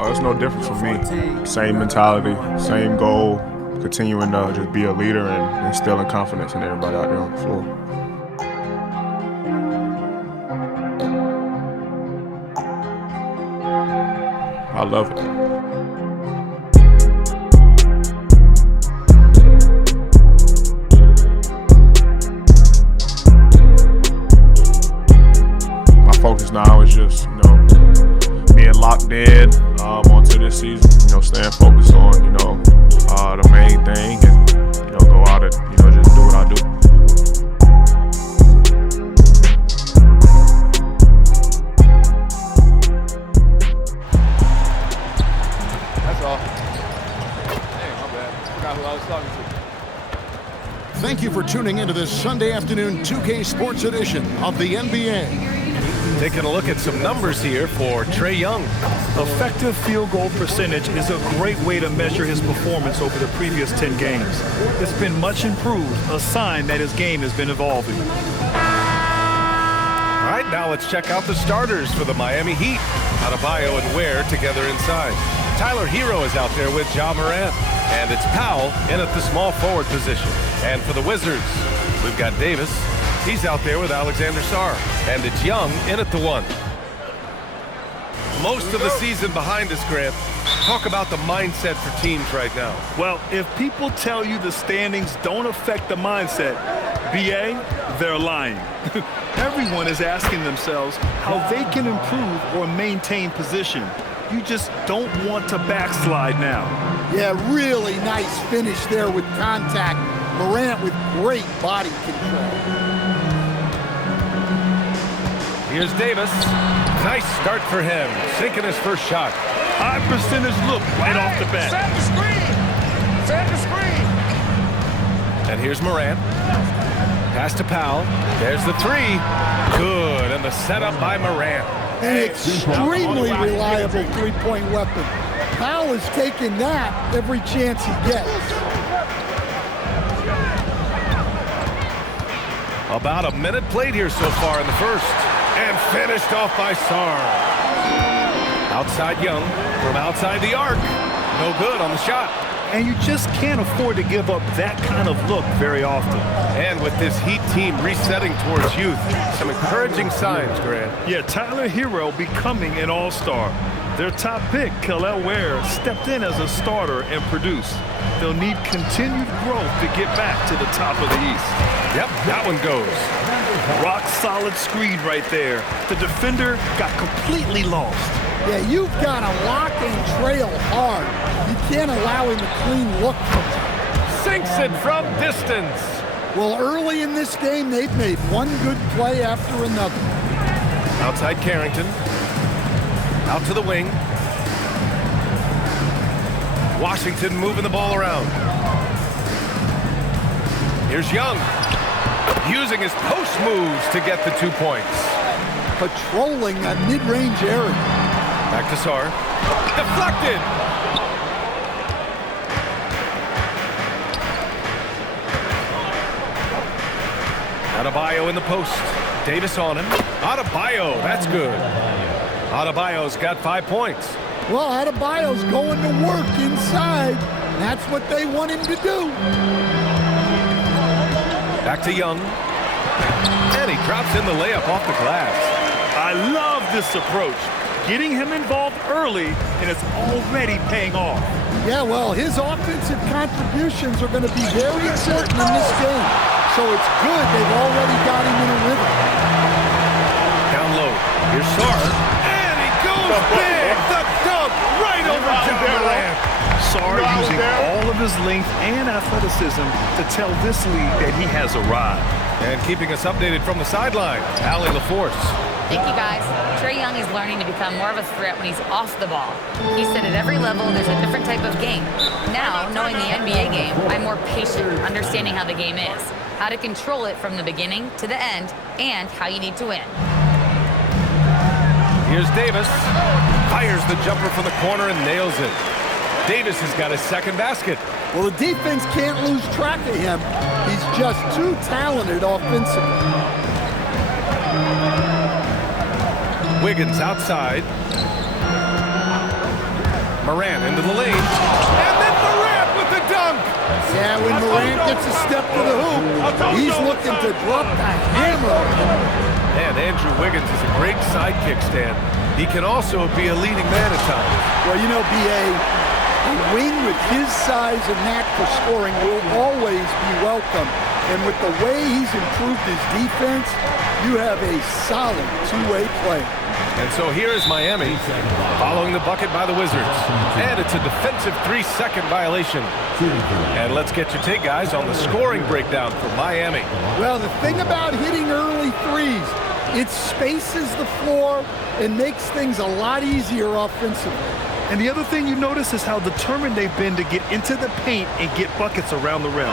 It's no different for me. Same mentality, same goal, continuing to just be a leader and instilling confidence in everybody out there on the floor. I love it. My focus now is just, being locked in onto this season, staying focused on, the main thing and, go out and, just do what I do. That's all. Hey, my bad. Forgot who I was talking to. Thank you for tuning into this Sunday afternoon 2K Sports edition of the NBA. Taking a look at some numbers here for Trae Young. Effective field goal percentage is a great way to measure his performance over the previous 10 games. It's been much improved, a sign that his game has been evolving. All right, now let's check out the starters for the Miami Heat. Adebayo and Ware together inside. Tyler Hero is out there with Ja Morant. And it's Powell in at the small forward position. And for the Wizards, we've got Davis. He's out there with Alexander Sarr. And it's Young in at the 1. Most of the season behind us, Grant. Talk about the mindset for teams right now. Well, if people tell you the standings don't affect the mindset, BA, they're lying. Everyone is asking themselves how they can improve or maintain position. You just don't want to backslide now. Yeah, really nice finish there with contact. Morant with great body control. Here's Davis. Nice start for him. Sinking his first shot. High percentage look right off the bat. Set the screen. Set the screen. And here's Morant. Pass to Powell. There's the 3. Good. And the setup by Morant. An extremely reliable three-point weapon. Powell is taking that every chance he gets. About a minute played here so far in the first. And finished off by Sarr. Outside Young from outside the arc. No good on the shot. And you just can't afford to give up that kind of look very often. And with this Heat team resetting towards youth, some encouraging signs, Grant. Yeah, Tyler Hero becoming an all-star. Their top pick, Kel'el Ware, stepped in as a starter and produced. They'll need continued growth to get back to the top of the East. Yep, that one goes. Rock solid screen right there. The defender got completely lost. Yeah, you've got to lock and trail hard. You can't allow him a clean look from him. Sinks it from distance. Well, early in this game, they've made one good play after another. Outside Carrington. Out to the wing. Washington moving the ball around. Here's Young. Using his post moves to get the 2 points. Patrolling that mid-range area. Back to Sarr. Deflected. Adebayo in the post. Davis on him. Adebayo, that's good. Adebayo's got 5 points. Well, Adebayo's going to work inside. That's what they want him to do. Back to Young. And he drops in the layup off the glass. I love this approach. Getting him involved early, and it's already paying off. Yeah, well, his offensive contributions are going to be very important in this game. So it's good they've already got him in a rhythm. Down low. Here's Sarr. And he goes big. The dunk right over Ja Morant. Sarr using all of his length and athleticism to tell this league that he has arrived. And keeping us updated from the sideline, Allie LaForce. Thank you, guys. Trae Young is learning to become more of a threat when he's off the ball. He said at every level there's a different type of game. Now, knowing the NBA game, I'm more patient, understanding how the game is, how to control it from the beginning to the end, and how you need to win. Here's Davis. Fires the jumper from the corner and nails it. Davis has got his second basket. Well, the defense can't lose track of him. He's just too talented offensively. Wiggins outside. Morant into the lane. And then Morant with the dunk. Yeah, when Morant gets a step to the hoop, he's looking to drop the hammer. And Andrew Wiggins is a great sidekick, Stan. He can also be a leading man at times. Well, you know, B.A., a wing with his size and knack for scoring will always be welcome. And with the way he's improved his defense, you have a solid two-way player. And so here is Miami following the bucket by the Wizards. And it's a defensive 3-second violation. And let's get your take, guys, on the scoring breakdown for Miami. Well, the thing about hitting early threes, it spaces the floor and makes things a lot easier offensively. And the other thing you notice is how determined they've been to get into the paint and get buckets around the rim.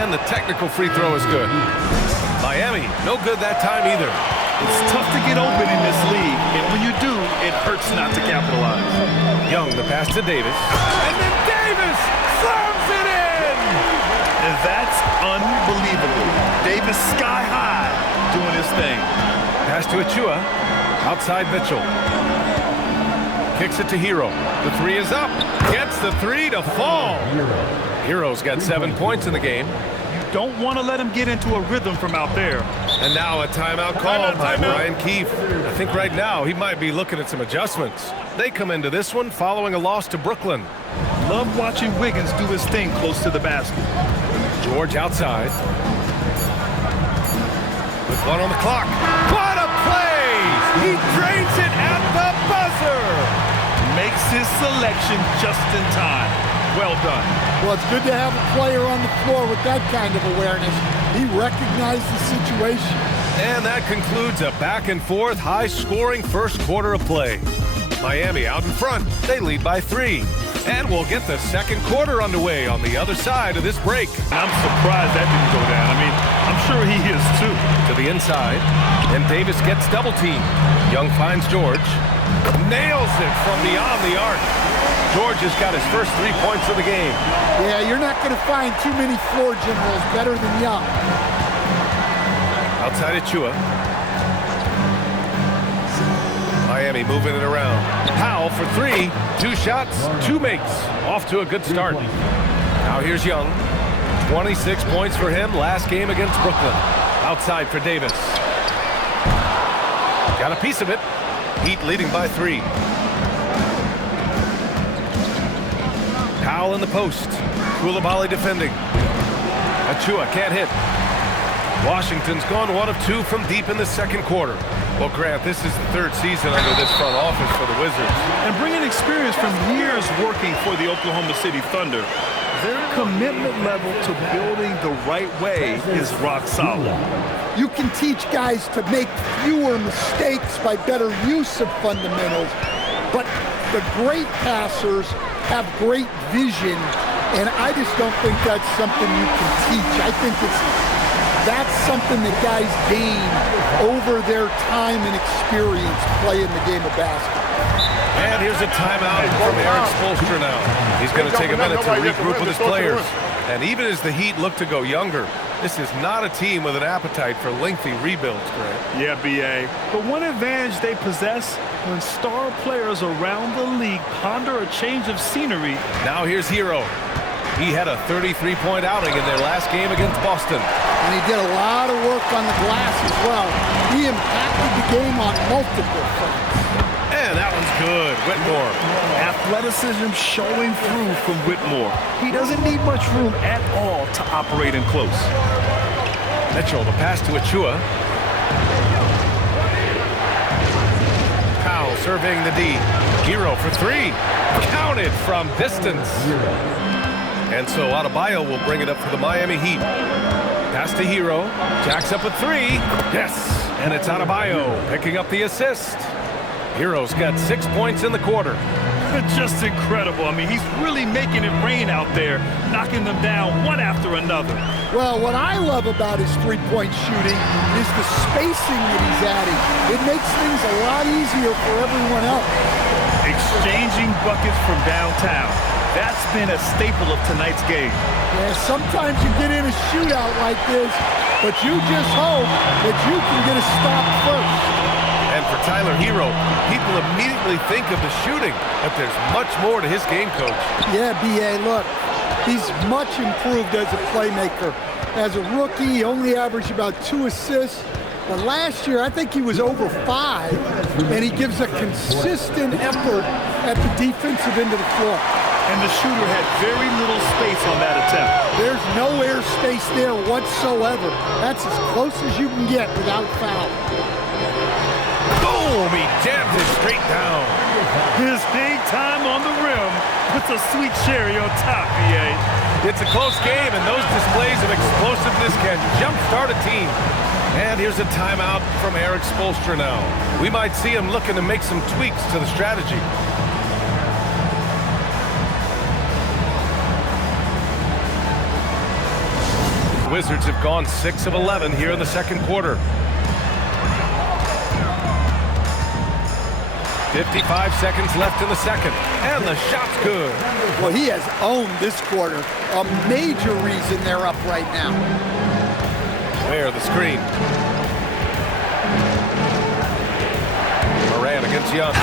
And the technical free throw is good. Miami, no good that time either. It's tough to get open in this league, and when you do, it hurts not to capitalize. Young, the pass to Davis. And then Davis slams it in! And that's unbelievable. Davis sky high doing his thing. Pass to Achua. Outside Mitchell. Kicks it to Hero. The three is up. Gets the three to fall. Hero's got 7 points in the game. Don't want to let him get into a rhythm from out there. And now a timeout call by Brian Keefe. I think right now he might be looking at some adjustments. They come into this one following a loss to Brooklyn. Love watching Wiggins do his thing close to the basket. George outside. With one on the clock. What a play! He drains it at the buzzer! Makes his selection just in time. Well done. Well, it's good to have a player on the floor with that kind of awareness. He recognized the situation. And that concludes a back-and-forth, high-scoring first quarter of play. Miami out in front. They lead by 3. And we'll get the second quarter underway on the other side of this break. I'm surprised that didn't go down. I mean, I'm sure he is too. To the inside. And Davis gets double-teamed. Young finds George. Nails it from beyond the arc. George has got his first 3 points of the game. Yeah, you're not going to find too many floor generals better than Young. Outside Achua. Miami moving it around. Powell for 3. 2 shots, 2 makes. Off to a good start. Now here's Young. 26 points for him last game against Brooklyn. Outside for Davis. Got a piece of it. Heat leading by 3. Powell in the post. Koulibaly defending. Achua can't hit. Washington's gone 1 of 2 from deep in the second quarter. Well, Grant, this is the 3rd season under this front office for the Wizards. And bringing experience from years working for the Oklahoma City Thunder, their commitment level to building the right way is rock solid. You can teach guys to make fewer mistakes by better use of fundamentals, but the great passers have great vision, and I just don't think that's something you can teach. I think that's something that guys gain over their time and experience playing the game of basketball. And here's a timeout from Eric Spoelstra now. He's going to take a minute to regroup with his players. And even as the Heat look to go younger, this is not a team with an appetite for lengthy rebuilds, Greg. Yeah, B.A. But one advantage they possess when star players around the league ponder a change of scenery. Now here's Hero. He had a 33-point outing in their last game against Boston. And he did a lot of work on the glass as well. He impacted the game on multiple fronts. And that one's good. Whitmore. Athleticism showing through from Whitmore. He doesn't need much room at all to operate in close. Mitchell, the pass to Achua. Powell surveying the D. Hero for 3. Counted from distance. And so Adebayo will bring it up for the Miami Heat. Pass to Hero. Jacks up a 3. Yes. And it's Adebayo picking up the assist. Hero's got 6 points in the quarter. Just incredible. I mean, he's really making it rain out there, knocking them down one after another. Well, what I love about his three-point shooting is the spacing that he's adding. It makes things a lot easier for everyone else. Exchanging buckets from downtown. That's been a staple of tonight's game. Yeah, sometimes you get in a shootout like this, but you just hope that you can get a stop first. And for Tyler Hero, people immediately think of the shooting, but there's much more to his game, Coach. Yeah, B.A., look, he's much improved as a playmaker. As a rookie, he only averaged about 2 assists. But last year, I think he was over 5, and he gives a consistent effort at the defensive end of the floor. And the shooter had very little space on that attempt. There's no air space there whatsoever. That's as close as you can get without foul. Boom! He jammed it straight down. His hang time on the rim puts a sweet cherry on top, B.A. It's a close game, and those displays of explosiveness can jumpstart a team. And here's a timeout from Eric Spoelstra now. We might see him looking to make some tweaks to the strategy. Wizards have gone 6 of 11 here in the second quarter. 55 seconds left in the second, and the shot's good. Well, he has owned this quarter. A major reason they're up right now. There, the screen. Morant against Young.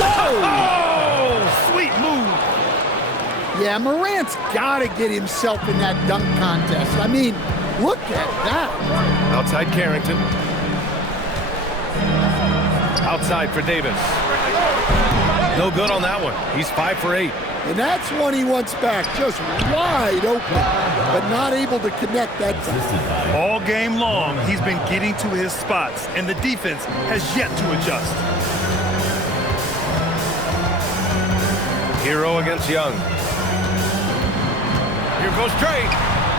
Oh, sweet move. Yeah, Morant's got to get himself in that dunk contest. I mean, look at that. Outside Carrington. Outside for Davis. No good on that one. He's 5 for 8. And that's one he wants back, just wide open, but not able to connect that time. All game long, he's been getting to his spots, and the defense has yet to adjust. Hero against Young. Here goes Trae.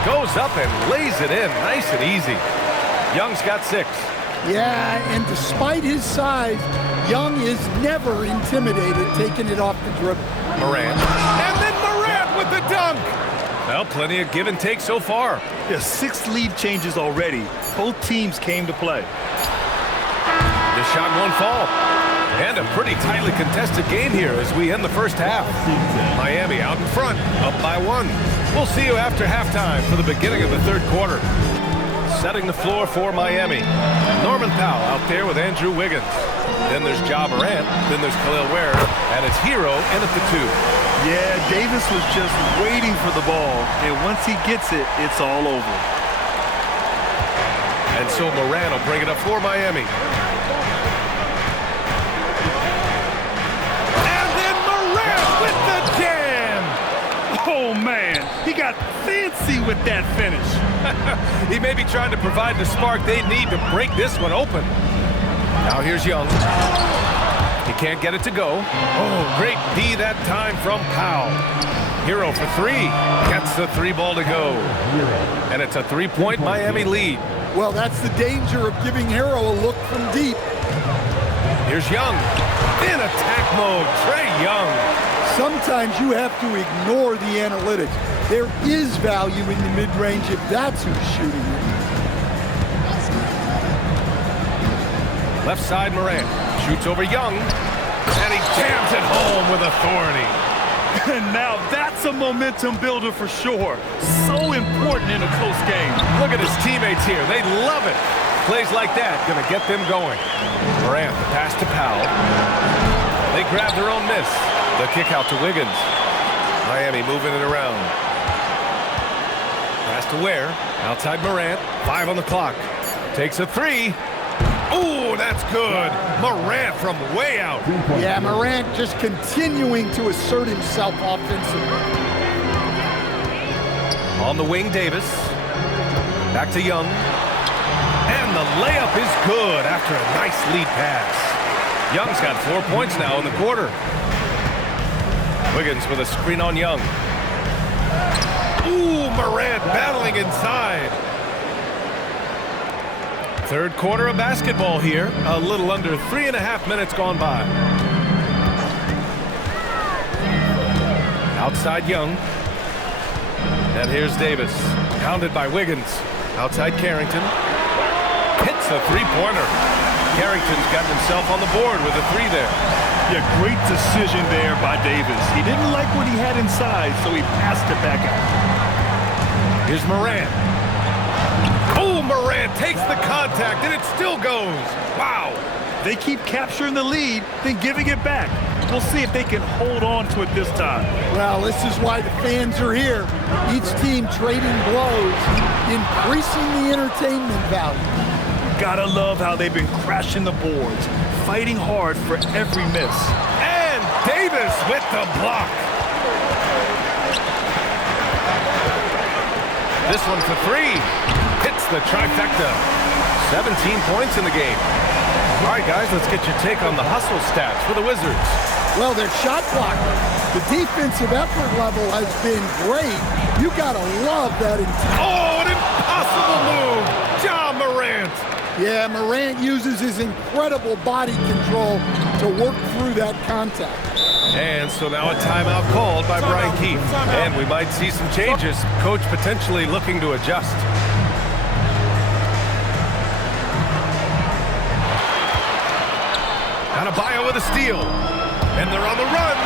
Goes up and lays it in, nice and easy. Young's got 6. Yeah, and despite his size, Young is never intimidated taking it off the dribble. Morant. And then Morant with the dunk. Well, plenty of give and take so far. There's 6 lead changes already. Both teams came to play. The shot won't fall. And a pretty tightly contested game here as we end the first half. Miami out in front, up by 1. We'll see you after halftime for the beginning of the third quarter. Setting the floor for Miami. Norman Powell out there with Andrew Wiggins. Then there's Ja Morant. Then there's Khalil Ware. And it's Hero in at the 2. Yeah, Davis was just waiting for the ball. And once he gets it, it's all over. And so Morant will bring it up for Miami. And then Morant with the jam! Oh, man. He got fancy with that finish. He may be trying to provide the spark they need to break this one open. Now here's Young. He can't get it to go. Oh, great D that time from Powell. Hero for 3. Gets the 3 ball to go. And it's a 3-point Miami lead. Well, that's the danger of giving Hero a look from deep. Here's Young. In attack mode, Trae Young. Sometimes you have to ignore the analytics. There is value in the mid-range if that's who's shooting it. Left side Morant. Shoots over Young. And he jams it home with authority. And now that's a momentum builder for sure. So important in a close game. Look at his teammates here. They love it. Plays like that gonna get them going. Morant, the pass to Powell. They grab their own miss. The kick out to Wiggins. Miami moving it around. Pass to Ware. Outside Morant. 5 on the clock. Takes a 3. Ooh, that's good. Morant from way out. Yeah, Morant just continuing to assert himself offensively. On the wing, Davis. Back to Young. And the layup is good after a nice lead pass. Young's got 4 points now in the quarter. Wiggins with a screen on Young. Ooh, Morant battling inside. Third quarter of basketball here. A little under 3.5 minutes gone by. Outside Young. And here's Davis. Pounded by Wiggins. Outside Carrington. Hits a 3-pointer. Carrington's gotten himself on the board with a 3 there. Yeah, great decision there by Davis. He didn't like what he had inside, so he passed it back out. Here's Morant. Oh, Morant takes the contact, and it still goes. Wow. They keep capturing the lead, then giving it back. We'll see if they can hold on to it this time. Well, this is why the fans are here. Each team trading blows, increasing the entertainment value. Gotta love how they've been crashing the boards, fighting hard for every miss. And Davis with the block. This one for three. Hits the trifecta. 17 points in the game. All right, guys, let's get your take on the hustle stats for the Wizards. Well, their shot blocking. The defensive effort level has been great. You gotta love that. Oh, an impossible move. Ja Morant. Yeah, Morant uses his incredible body control to work through that contact. And so now a timeout called by Brian Keefe. And we might see some changes. Coach potentially looking to adjust. Adebayo with a steal. And they're on the run.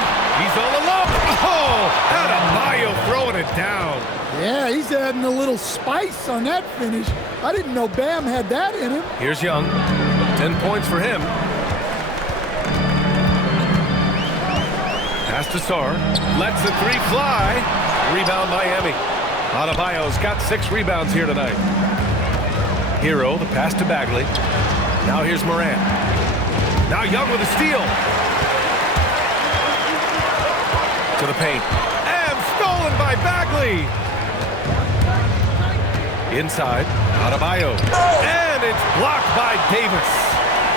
He's all alone. Oh, Adebayo throwing it down. Yeah, he's adding a little spice on that finish. I didn't know Bam had that in him. Here's Young. 10 points for him. Pass to Sarr. Lets the three fly. Rebound Miami. Adebayo's got 6 rebounds here tonight. Hero, the pass to Bagley. Now here's Morant. Now Young with a steal. To the paint. And stolen by Bagley. Inside, Adebayo. And it's blocked by Davis.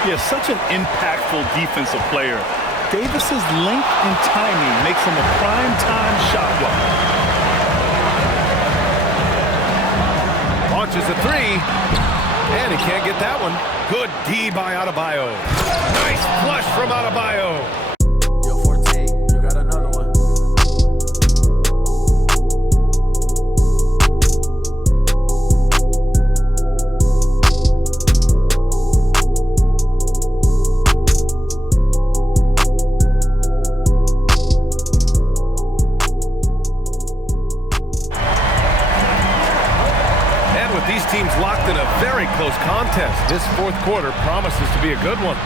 Yeah, such an impactful defensive player. Davis's length and timing makes him a prime-time shot blocker. Launches a three. And he can't get that one. Good D by Adebayo. Nice flush from Adebayo. Yo, 14, you got another one. Teams locked in a very close contest. This fourth quarter promises to be a good one.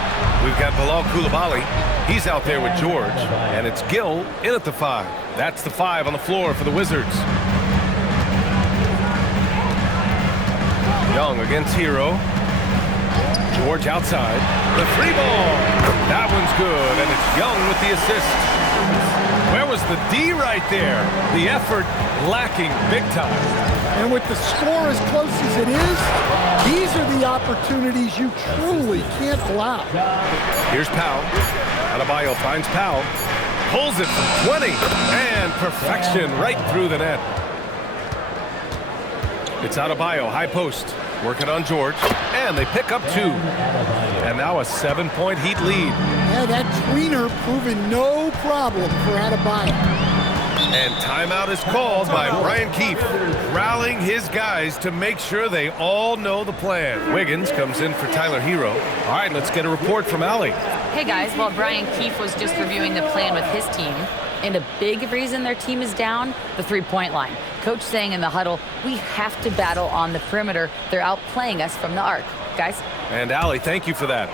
We've got Bilal Coulibaly. He's out there with George. And it's Gill in at the 5. That's the 5 on the floor for the Wizards. Young against Hero. George outside. The free ball. That one's good. And it's Young with the assist. Where was the D right there? The effort lacking big time. And with the score as close as it is, these are the opportunities you truly can't allow. Here's Powell. Adebayo finds Powell. Pulls it from 20. And perfection right through the net. It's Adebayo, high post. Working on George. And they pick up 2. And now a 7-point Heat lead. Yeah, that tweener proving no problem for Adebayo. And timeout is called by Brian Keefe, rallying his guys to make sure they all know the plan. Wiggins comes in for Tyler Hero. All right, let's get a report from Allie. Hey guys, well, Brian Keefe was just reviewing the plan with his team. And a big reason their team is down, the three-point line. Coach saying in the huddle, we have to battle on the perimeter. They're outplaying us from the arc. Guys? And Allie, thank you for that.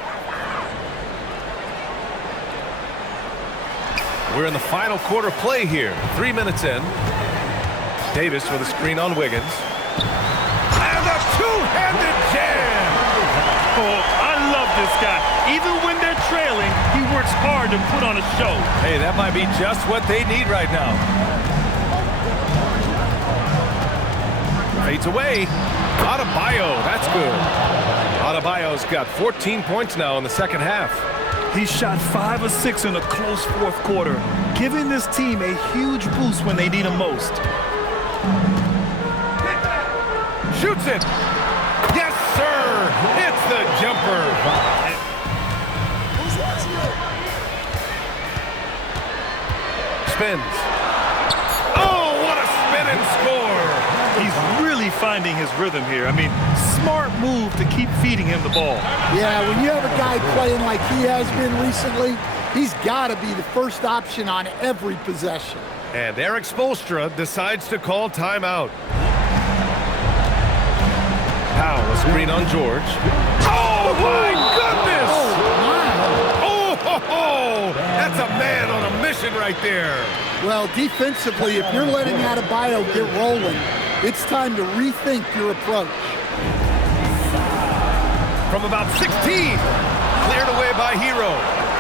We're in the final quarter play here. 3 minutes in. Davis with a screen on Wiggins. And a two-handed jam! Oh, I love this guy. Even when they're trailing, he works hard to put on a show. Hey, that might be just what they need right now. Fades away. Adebayo, that's good. Adebayo's got 14 points now in the second half. He shot 5 of 6 in a close fourth quarter, giving this team a huge boost when they need him most. Shoots it. Yes, sir. It's the jumper. Spins. Oh, what a spin and score. He's really finding his rhythm here. I mean, smart move to keep feeding him the ball. Yeah, when you have a guy playing like he has been recently, he's got to be the first option on every possession. And Eric Spoelstra decides to call timeout. Powell, a screen on George. Oh, my goodness! Oh, possession right there. Well, defensively, if you're letting Adebayo get rolling, it's time to rethink your approach. From about 16, cleared away by Hero.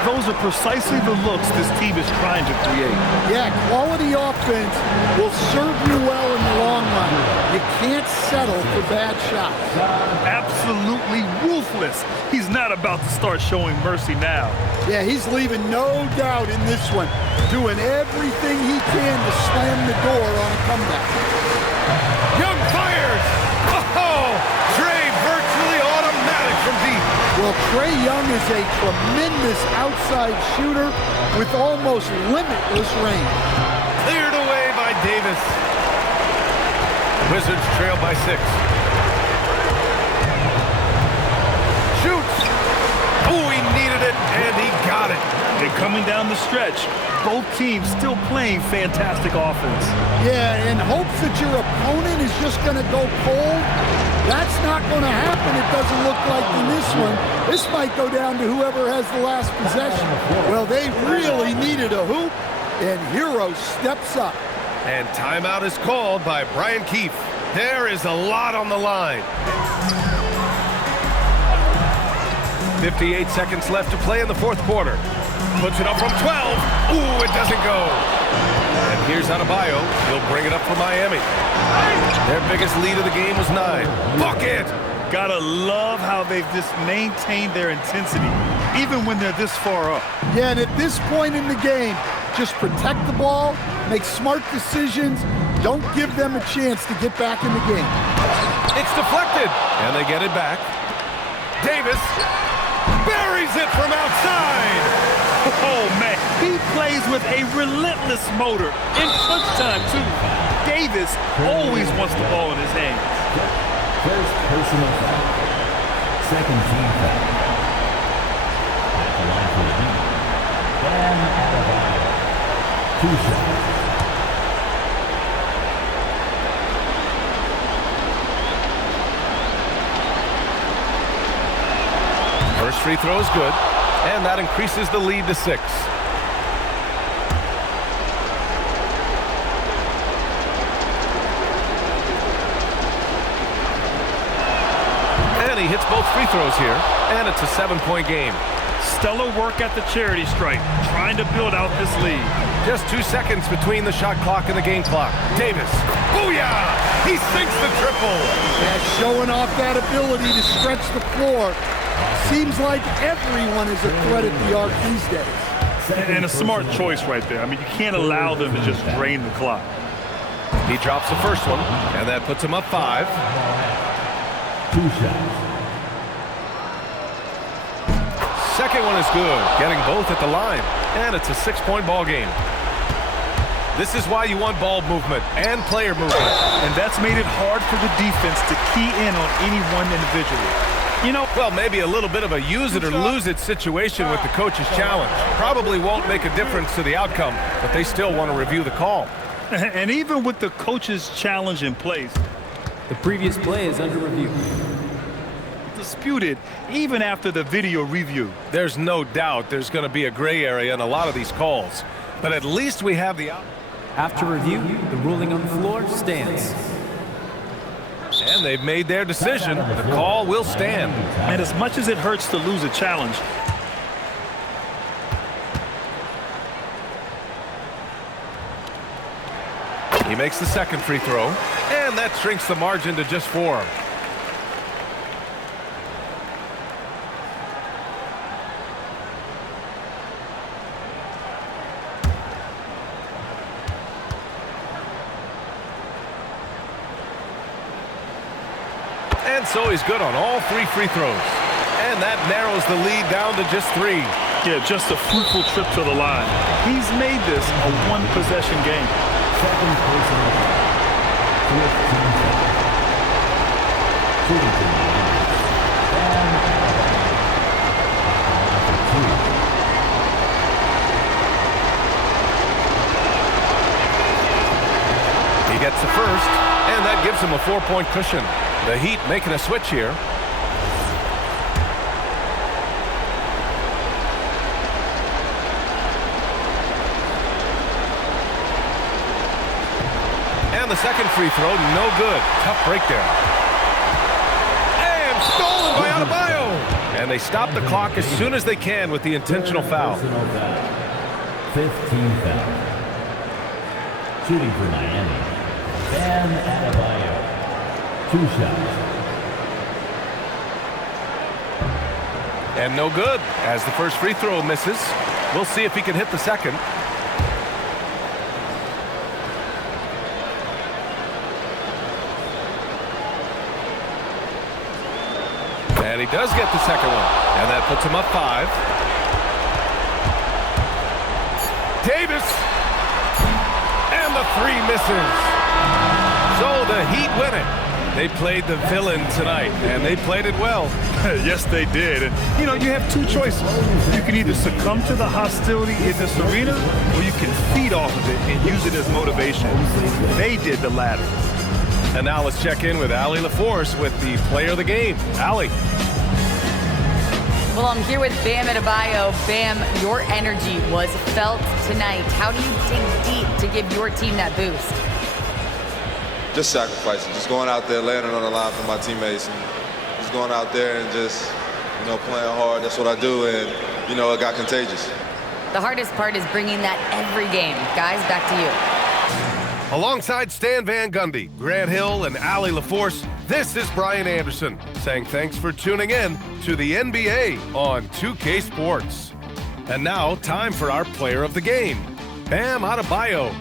Those are precisely the looks this team is trying to create. Yeah, quality offense will serve you well in the long run. You can't settle for bad shots. Absolutely ruthless. He's not about to start showing mercy now. Yeah, he's leaving no doubt in this one, doing everything he can to slam the door on a comeback. Young fires! Oh! Trae virtually automatic from deep. Well, Trae Young is a tremendous outside shooter with almost limitless range. Cleared away by Davis. Wizards trail by 6. Shoots! Oh, he needed it, and he got it. And coming down the stretch, both teams still playing fantastic offense. Yeah, in hopes that your opponent is just going to go cold, that's not going to happen, it doesn't look like in this one. This might go down to whoever has the last possession. Well, they really needed a hoop, and Hero steps up. And timeout is called by Brian Keefe. There is a lot on the line. 58 seconds left to play in the fourth quarter. Puts it up from 12. Ooh, it doesn't go. And here's Adebayo. He'll bring it up for Miami. Their biggest lead of the game was 9. Bucket! Gotta love how they've just maintained their intensity, even when they're this far up. Yeah, and at this point in the game, just protect the ball, make smart decisions, don't give them a chance to get back in the game. It's deflected, and they get it back. Davis buries it from outside. Oh, man, he plays with a relentless motor in clutch time, too. Davis always wants the ball in his hands. First personal foul. Second team foul. At the line for the Heat. Dan Adebayo. 2 shots. First free throw is good, and that increases the lead to 6. And he hits both free throws here, and it's a 7-point game. Stellar work at the charity stripe, trying to build out this lead. Just 2 seconds between the shot clock and the game clock. Davis, booyah! He sinks the triple. Yeah, showing off that ability to stretch the floor. Seems like everyone is a threat at the arc these days. And a smart choice right there. I mean, you can't allow them to just drain the clock. He drops the first one, and that puts him up 5. 2 shots. Second one is good, getting both at the line, and it's a 6-point ball game. This is why you want ball movement and player movement. And that's made it hard for the defense to key in on any one individual. You know, well, maybe a little bit of a use it or lose it situation with the coach's challenge. Probably won't make a difference to the outcome, but they still want to review the call. And even with the coach's challenge in place, the previous play is under review. Disputed even after the video review. There's no doubt there's going to be a gray area in a lot of these calls, but at least we have the... After review, the ruling on the floor stands. And they've made their decision. The call will stand. And as much as it hurts to lose a challenge, he makes the second free throw, and that shrinks the margin to just 4. And so he's good on all 3 free throws. And that narrows the lead down to just 3. Yeah, just a fruitful trip to the line. He's made this a one-possession game. Second personal foul. 4th team foul. Shooting team foul. Dan Adebayo. 2. He gets the first, and that gives him a 4-point cushion. The Heat making a switch here. And the second free throw, no good. Tough breakdown. And stolen by Adebayo. And they stop the clock as soon as they can with the intentional foul. 15 foul. Shooting for Miami. Bam Adebayo. 2 shots. And no good, as the first free throw misses. We'll see if he can hit the second. And he does get the second one. And that puts him up 5. Davis. And the 3 misses. So the Heat win it. They played the villain tonight, and they played it well. Yes, they did. And, you know, you have 2 choices. You can either succumb to the hostility in this arena, or you can feed off of it and use it as motivation. They did the latter. And now let's check in with Allie LaForce with the player of the game. Allie. Well, I'm here with Bam Adebayo. Bam, your energy was felt tonight. How do you dig deep to give your team that boost? Just sacrificing, just going out there, laying it on the line for my teammates, and just going out there and just, you know, playing hard. That's what I do, and, you know, it got contagious. The hardest part is bringing that every game. Guys, back to you. Alongside Stan Van Gundy, Grant Hill, and Allie LaForce, this is Brian Anderson saying thanks for tuning in to the NBA on 2K Sports. And now, time for our player of the game. Bam Adebayo